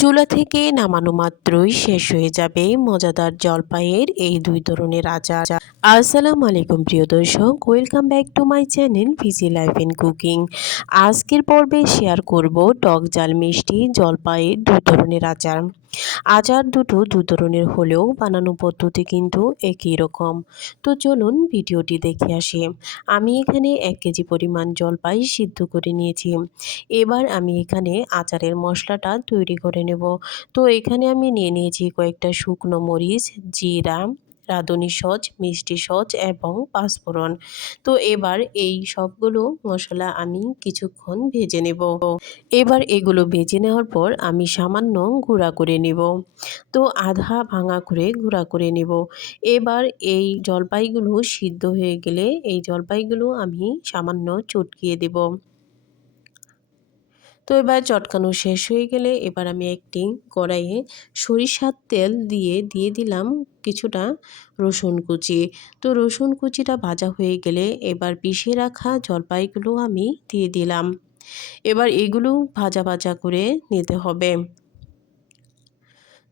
চুলা থেকে নামানো মাত্রই শেষ হয়ে যাবে মজাদার জলপাইয়ের এই দুই ধরনের আচার। আসসালামু আলাইকুম প্রিয় দর্শক, welcome back to my channel ভিজি লাইফ এন্ড কুকিং। আজকের পর্বে শেয়ার করব টক ঝাল মিষ্টি জলপাইয়ের দুই ধরনের আচার। আচার দুটো দু ধরনের হলেও বানানো পদ্ধতি কিন্তু একই রকম। তো চলুন ভিডিওটি দেখে আসি। আমি এখানে 1 কেজি পরিমাণ জলপাই সিদ্ধ করে নিয়েছি। এবার আমি এখানে আচারের মশলাটা তৈরি করে নেব। তো এখানে আমি নিয়ে নিয়েছি কয়েকটা শুকনো মরিচ, জিরা, রাঁধুনি সজ, মিষ্টি সজ এবং পাঁচফোড়ন। তো এবার এই সবগুলো মশলা আমি কিছুক্ষণ ভেজে নেব। এবার এগুলো ভেজে নেওয়ার পর আমি সামান্য গুঁড়া করে নেব। তো আধা ভাঙা করে গুঁড়া করে নেব। এবার এই জলপাইগুলো সিদ্ধ হয়ে গেলে এই জলপাইগুলো আমি সামান্য চটকিয়ে দেব। তো এবার চটকানো শেষ হয়ে গেলে এবার আমি একটি কড়াইয়ে সরিষার তেল দিয়ে দিলাম কিছুটা রসুন কুচি। তো রসুন কুচিটা ভাজা হয়ে গেলে এবার পিষে রাখা জলপাইগুলো আমি দিয়ে দিলাম। এবার এগুলো ভাজা ভাজা করে নিতে হবে।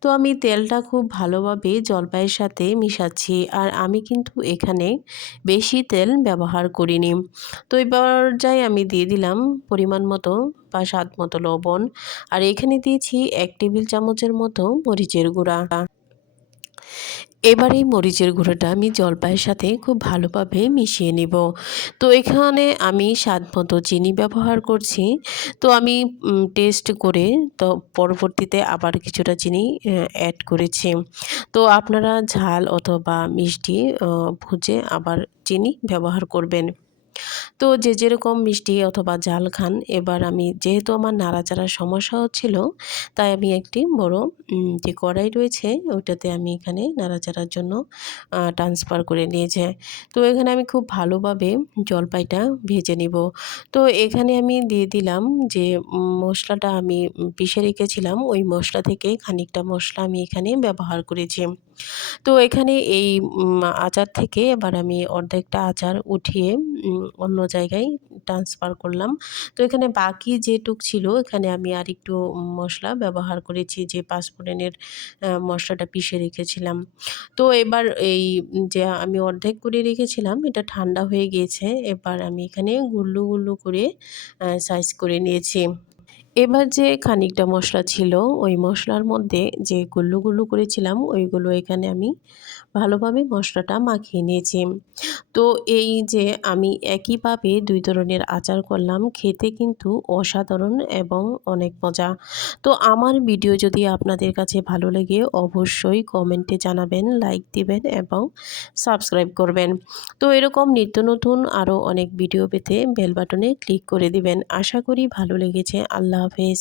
তো আমি তেলটা খুব ভালোভাবে জলপাইয়ের সাথে মিশাচ্ছি, আর আমি কিন্তু এখানে বেশি তেল ব্যবহার করিনি। তো এই পর্যায়ে আমি দিয়ে দিলাম পরিমাণ মতো বা স্বাদ মতো লবণ, আর এখানে দিয়েছি 1 টেবিল চামচের মতো মরিচের গুঁড়া। এবার এই মরিচের গুঁড়োটা আমি জলপাইয়ের সাথে খুব ভালোভাবে মিশিয়ে নিব। তো এখানে আমি স্বাদ মতো চিনি ব্যবহার করছি। তো আমি টেস্ট করে তো পরবর্তীতে আবার কিছুটা চিনি অ্যাড করেছি। তো আপনারা ঝাল অথবা মিষ্টি বুঝে আবার চিনি ব্যবহার করবেন। তো যে যেরকম মিষ্টি অথবা ঝাল খান। এবার আমি যেহেতু আমার নাড়াচাড়ার সমস্যা হচ্ছিল, তাই আমি একটি বড় যে কড়াই রয়েছে ওইটাতে আমি এখানে নাড়াচাড়ার জন্য ট্রান্সফার করে নিয়েছে। তো এখানে আমি খুব ভালোভাবে জলপাইটা ভেজে নিব। তো এখানে আমি দিয়ে দিলাম যে মশলাটা আমি পিষে রেখেছিলাম, ওই মশলা থেকে খানিকটা মশলা আমি এখানে ব্যবহার করেছি। তো এখানে এই আচার থেকে এবার আমি অর্ধেকটা আচার উঠিয়ে অন্য জায়গায় ট্রান্সফার করলাম। তো এখানে বাকি যেটুক ছিল এখানে আমি আরেকটু মশলা ব্যবহার করেছি, যে পাঁচফোড়নের মশলাটা পিষে রেখেছিলাম। তো এবার এই যে আমি অর্ধেক করে রেখেছিলাম এটা ঠান্ডা হয়ে গিয়েছে। এবার আমি এখানে গুল্লু গুল্লু করে সাইজ করে নিয়েছি। এবার যে খানিকটা মশলা ছিল ওই মশলার মধ্যে যে গুল্লু করেছিলাম ওইগুলো এখানে আমি ভালোভাবে মশলাটা মাখিয়ে নিয়েছি। তো এই যে আমি একইভাবে দুই ধরনের আচার করলাম, খেতে কিন্তু অসাধারণ এবং অনেক মজা। তো আমার ভিডিও যদি আপনাদের কাছে ভালো লাগে অবশ্যই কমেন্টে জানাবেন, লাইক দিবেন এবং সাবস্ক্রাইব করবেন। তো এরকম নিত্য নতুন আরও অনেক ভিডিও পেতে বেল বাটনে ক্লিক করে দিবেন। আশা করি ভালো লেগেছে। আল্লাহ হাফেজ।